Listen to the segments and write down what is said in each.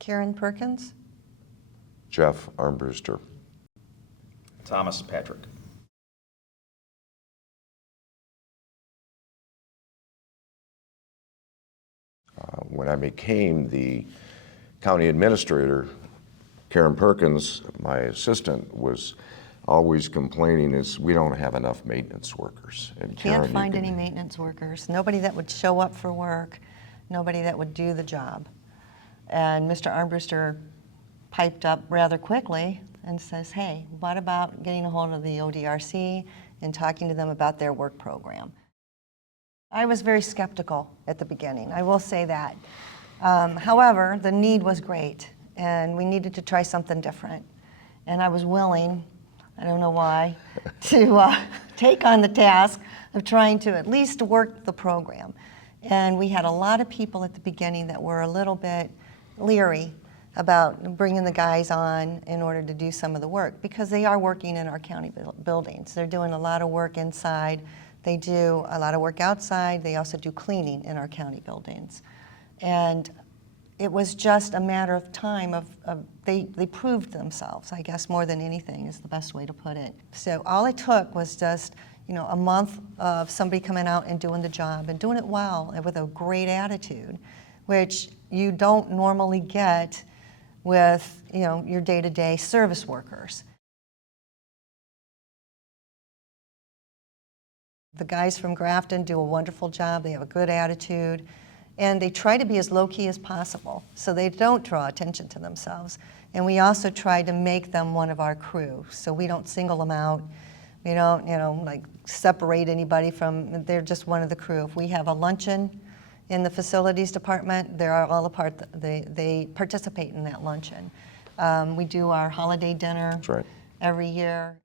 Karen Perkins? Jeff Armbruster. Thomas Patrick. When I became the county administrator, Karen Perkins, my assistant, was always complaining is we don't have enough maintenance workers. And Can't Karen, find any maintenance workers. Nobody that would show up for work, nobody that would do the job. And Mr. Armbruster piped up rather quickly and says, hey, what about getting a hold of the ODRC and talking to them about their work program? I was very skeptical at the beginning, I will say that. However, the need was great, and we needed to try something different. And I was willing, I don't know why, to take on the task of trying to at least work the program. And we had a lot of people at the beginning that were a little bit leery about bringing the guys on in order to do some of the work, because they are working in our county buildings. They're doing a lot of work inside. They do a lot of work outside. They also do cleaning in our county buildings. And it was just a matter of time they proved themselves, I guess, more than anything is the best way to put it. So all it took was just, a month of somebody coming out and doing the job and doing it well and with a great attitude, which you don't normally get with, your day-to-day service workers. The guys from Grafton do a wonderful job. They have a good attitude, and they try to be as low-key as possible so they don't draw attention to themselves. And we also try to make them one of our crew, so we don't single them out. We don't, like separate anybody from, they're just one of the crew. If we have a luncheon in the facilities department, they're all a part, they participate in that luncheon. We do our holiday dinner That's right. every year.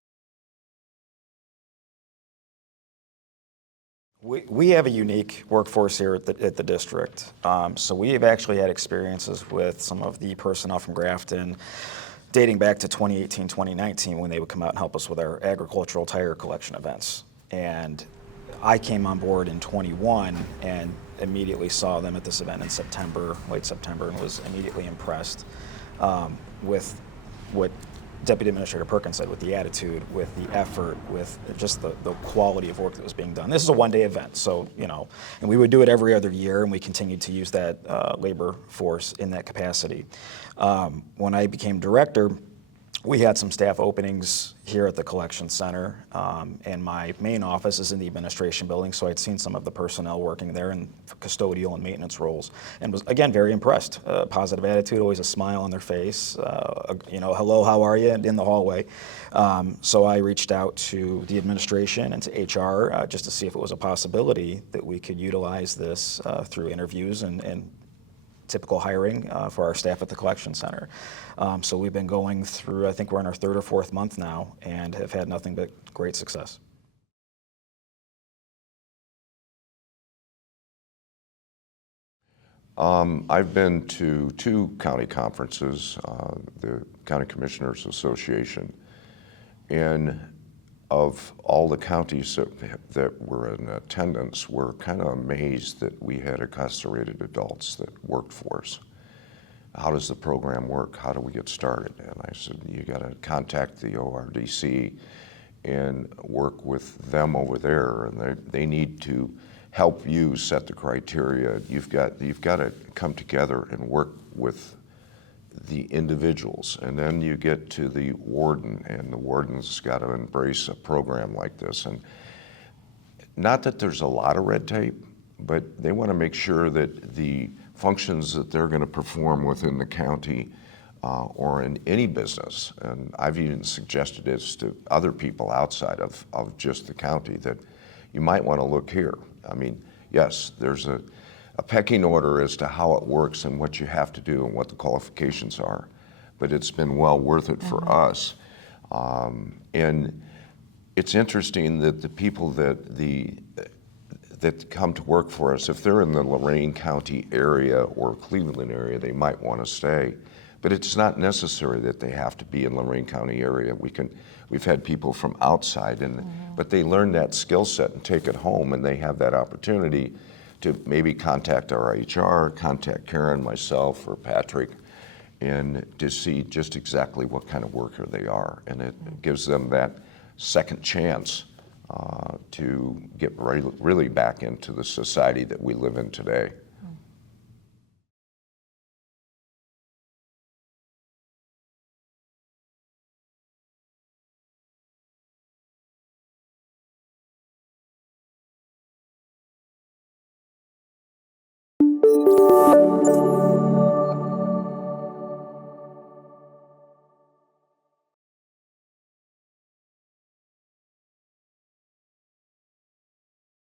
We have a unique workforce here at the district. So we have actually had experiences with some of the personnel from Grafton dating back to 2018, 2019, when they would come out and help us with our agricultural tire collection events. And I came on board in 21 and immediately saw them at this event in September, late September, and was immediately impressed with what Deputy Administrator Perkins said, with the attitude, with the effort, with just the quality of work that was being done. This is a one-day event, so, and we would do it every other year, and we continued to use that labor force in that capacity. When I became director, we had some staff openings here at the collection center, and my main office is in the administration building, so I'd seen some of the personnel working there in custodial and maintenance roles, and was, again, very impressed. Positive attitude, always a smile on their face, hello, how are you, in the hallway. So I reached out to the administration and to HR just to see if it was a possibility that we could utilize this through interviews and typical hiring for our staff at the collection center. So we've been going through, I think we're in our third or fourth month now, and have had nothing but great success. I've been to 2 county conferences, the County Commissioners Association, and of all the counties that were in attendance, we're kind of amazed that we had incarcerated adults that worked for us. How does the program work? How do we get started? And I said, you got to contact the ORDC and work with them over there, and they need to help you set the criteria. You've got to come together and work with the individuals, and then you get to the warden, and the warden's got to embrace a program like this. And not that there's a lot of red tape, but they want to make sure that the functions that they're going to perform within the county or in any business, and I've even suggested this to other people outside of just the county, that you might want to look here. I mean, yes, there's a pecking order as to how it works and what you have to do and what the qualifications are, but it's been well worth it for us. And it's interesting that the people that come to work for us, if they're in the Lorain County area or Cleveland area, they might want to stay, but it's not necessary that they have to be in Lorain County area. We've had people from outside, but they learn that skill set and take it home, and they have that opportunity to maybe contact our HR, contact Karen, myself, or Patrick, and to see just exactly what kind of worker they are. And it gives them that second chance to get really back into the society that we live in today.